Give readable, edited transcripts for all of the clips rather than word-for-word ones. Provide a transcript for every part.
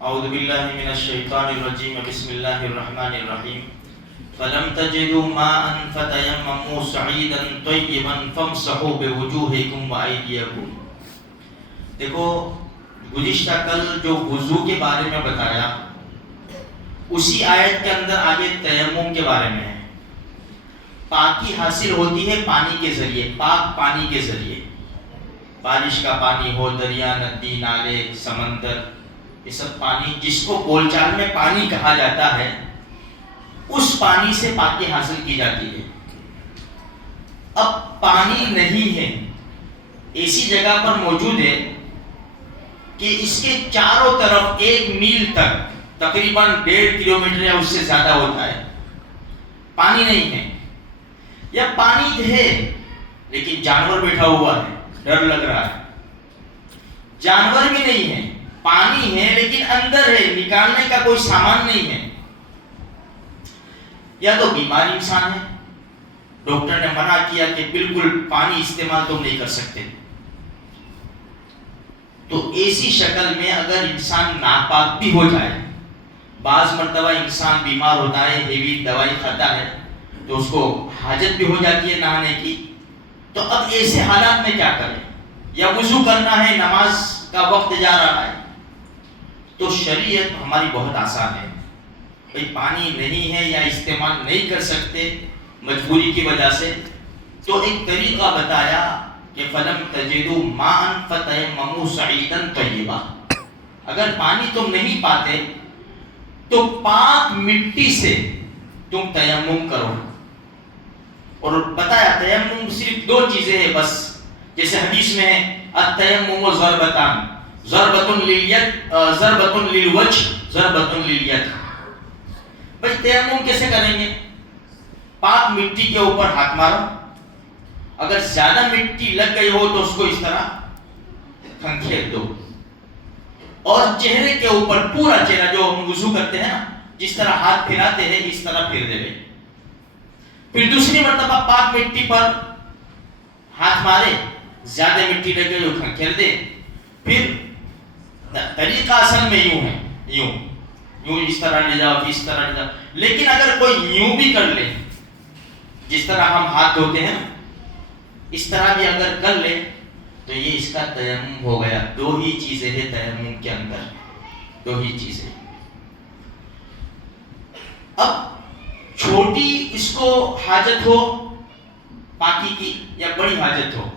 اعوذ باللہ من الشیطان الرجیم بسم اللہ الرحمن الرحیم فلم تجدوا ماء فتیمموا صعیدا طیبا فامسحوا بوجوہکم وایدیکم۔ دیکھو گزشتہ کل جو وضو کے بارے میں بتایا اسی آیت کے اندر آگے تیمم کے بارے میں ہے۔ پاکی حاصل ہوتی ہے پانی کے ذریعے، پاک پانی کے ذریعے، بارش کا پانی ہو، دریا، ندی، نالے، سمندر، یہ سب پانی جس کو بول چال میں پانی کہا جاتا ہے، اس پانی سے پاکی حاصل کی جاتی ہے۔ اب پانی نہیں ہے، ایسی جگہ پر موجود ہے کہ اس کے چاروں طرف 1 میل تک تقریباً 1.5 کلومیٹر یا اس سے زیادہ ہوتا ہے، پانی نہیں ہے، یا پانی ہے لیکن جانور بیٹھا ہوا ہے، ڈر لگ رہا ہے۔ جانور بھی نہیں ہے، پانی ہے لیکن اندر ہے، نکالنے کا کوئی سامان نہیں ہے۔ یا تو بیمار انسان ہے، ڈاکٹر نے منع کیا کہ بالکل پانی استعمال تم نہیں کر سکتے، تو ایسی شکل میں اگر انسان ناپاک بھی ہو جائے، بعض مرتبہ انسان بیمار ہوتا ہے، ہیوی دوائی کھاتا ہے تو اس کو حاجت بھی ہو جاتی ہے نہانے کی، تو اب ایسے حالات میں کیا کریں؟ یا وضو کرنا ہے، نماز کا وقت جا رہا ہے، تو شریعت ہماری بہت آسان ہے۔ بھئی پانی نہیں ہے یا استعمال نہیں کر سکتے مجبوری کی وجہ سے، تو ایک طریقہ بتایا کہ فَلَمْ تَجِدُوا مَاءً فَتَيَمَّمُوا صَعِيدًا طَيِّبًا۔ اگر پانی تم نہیں پاتے تو پاک مٹی سے تم تیمم کرو۔ اور بتایا تیمم صرف 2 چیزیں ہیں بس، جیسے حدیث میں ہے التیمم ضربتان، ضربۃ للید، ضربۃ للوجہ، ضربۃ للید۔ بھئی تیمم کیسے کریں گے؟ پاک مٹی کے اوپر ہاتھ مارو، اگر زیادہ مٹی لگ گئی ہو تو اس کو اس طرح کھنکھیل دو، اور چہرے کے اوپر پورا چہرہ، جو ہم وضو کرتے ہیں نا جس طرح ہاتھ پھیراتے ہیں اس طرح پھیر دے گئے۔ پھر دوسری مرتبہ پاک مٹی پر ہاتھ مارے، زیادہ مٹی لگ گئی وہ کھنکھیل دے۔ پھر طریقہ اصل میں یوں ہے، یوں اس طرح لے جاؤ، اس طرح لے جاؤ، لیکن اگر کوئی یوں بھی کر لے، جس طرح ہم ہاتھ دھوتے ہیں اس طرح بھی اگر کر لے تو یہ اس کا تیمم ہو گیا۔ 2 ہی چیزیں ہیں تیمم کے اندر، 2 ہی چیزیں۔ اب چھوٹی اس کو حاجت ہو پاکی کی یا بڑی حاجت ہو،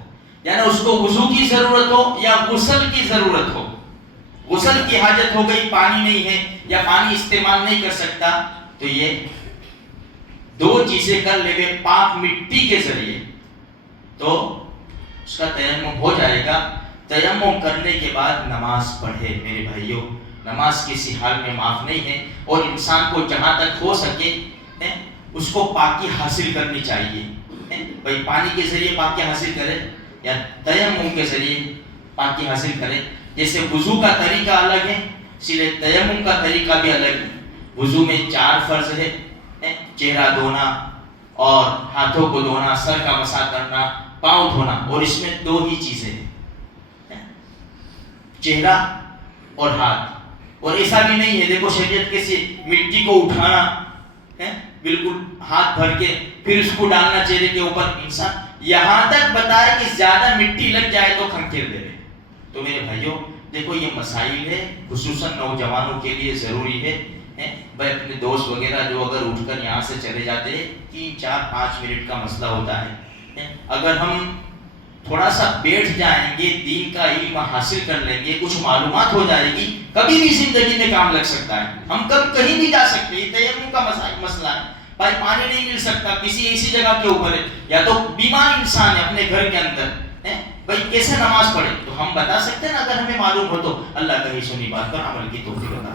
یعنی اس کو وضو کی ضرورت ہو یا غسل کی ضرورت ہو، غسل کی حاجت ہو گئی، پانی نہیں ہے یا پانی استعمال نہیں کر سکتا، تو یہ 2 چیزیں کر لے گے پاک مٹی کے ذریعے تو اس کا تیمم ہو جائے گا۔ تیمم کرنے کے بعد نماز پڑھے میرے بھائیوں، نماز کسی حال میں معاف نہیں ہے، اور انسان کو جہاں تک ہو سکے اس کو پاکی حاصل کرنی چاہیے۔ بھئی پانی کے ذریعے پاکی حاصل کرے یا تیمم کے ذریعے پاکی حاصل کرے۔ جیسے وضو کا طریقہ الگ ہے، اسی لیے تیمم کا طریقہ بھی الگ ہے۔ وضو میں 4 فرض ہے، چہرہ دھونا اور ہاتھوں کو دھونا، سر کا مسح کرنا، پاؤں دھونا، اور اس میں 2 ہی چیزیں ہیں، چہرہ اور ہاتھ۔ اور ایسا بھی نہیں ہے، دیکھو شریعت کیسے مٹی کو اٹھانا بالکل ہاتھ بھر کے پھر اس کو ڈالنا چہرے کے اوپر، انسان یہاں تک بتایا کہ زیادہ مٹی لگ جائے تو کھنکھیل دے۔ تو میرے بھائیوں دیکھو یہ مسائل ہے، خصوصاً نوجوانوں کے لیے ضروری ہے۔ بھائی اپنے دوست وغیرہ جو اگر اٹھ کر یہاں سے چلے جاتے ہیں 3 4 5 منٹ کا مسئلہ ہوتا ہے، اگر ہم تھوڑا سا بیٹھ جائیں گے، دین کا علم حاصل کر لیں گے، کچھ معلومات ہو جائے گی، کبھی بھی زندگی میں کام لگ سکتا ہے، ہم کہیں بھی جا سکتے ہیں۔ تیمم کا مسئلہ ہے، بھائی پانی نہیں مل سکتا، کسی ایسی جگہ کے اوپر ہے، یا تو بیمار انسان ہے اپنے گھر کے اندر، بھائی کیسے نماز پڑھے، تو ہم بتا سکتے ہیں نا، اگر ہمیں معلوم ہو تو۔ اللہ کہیں سنی بات پر عمل کی توفیق عطا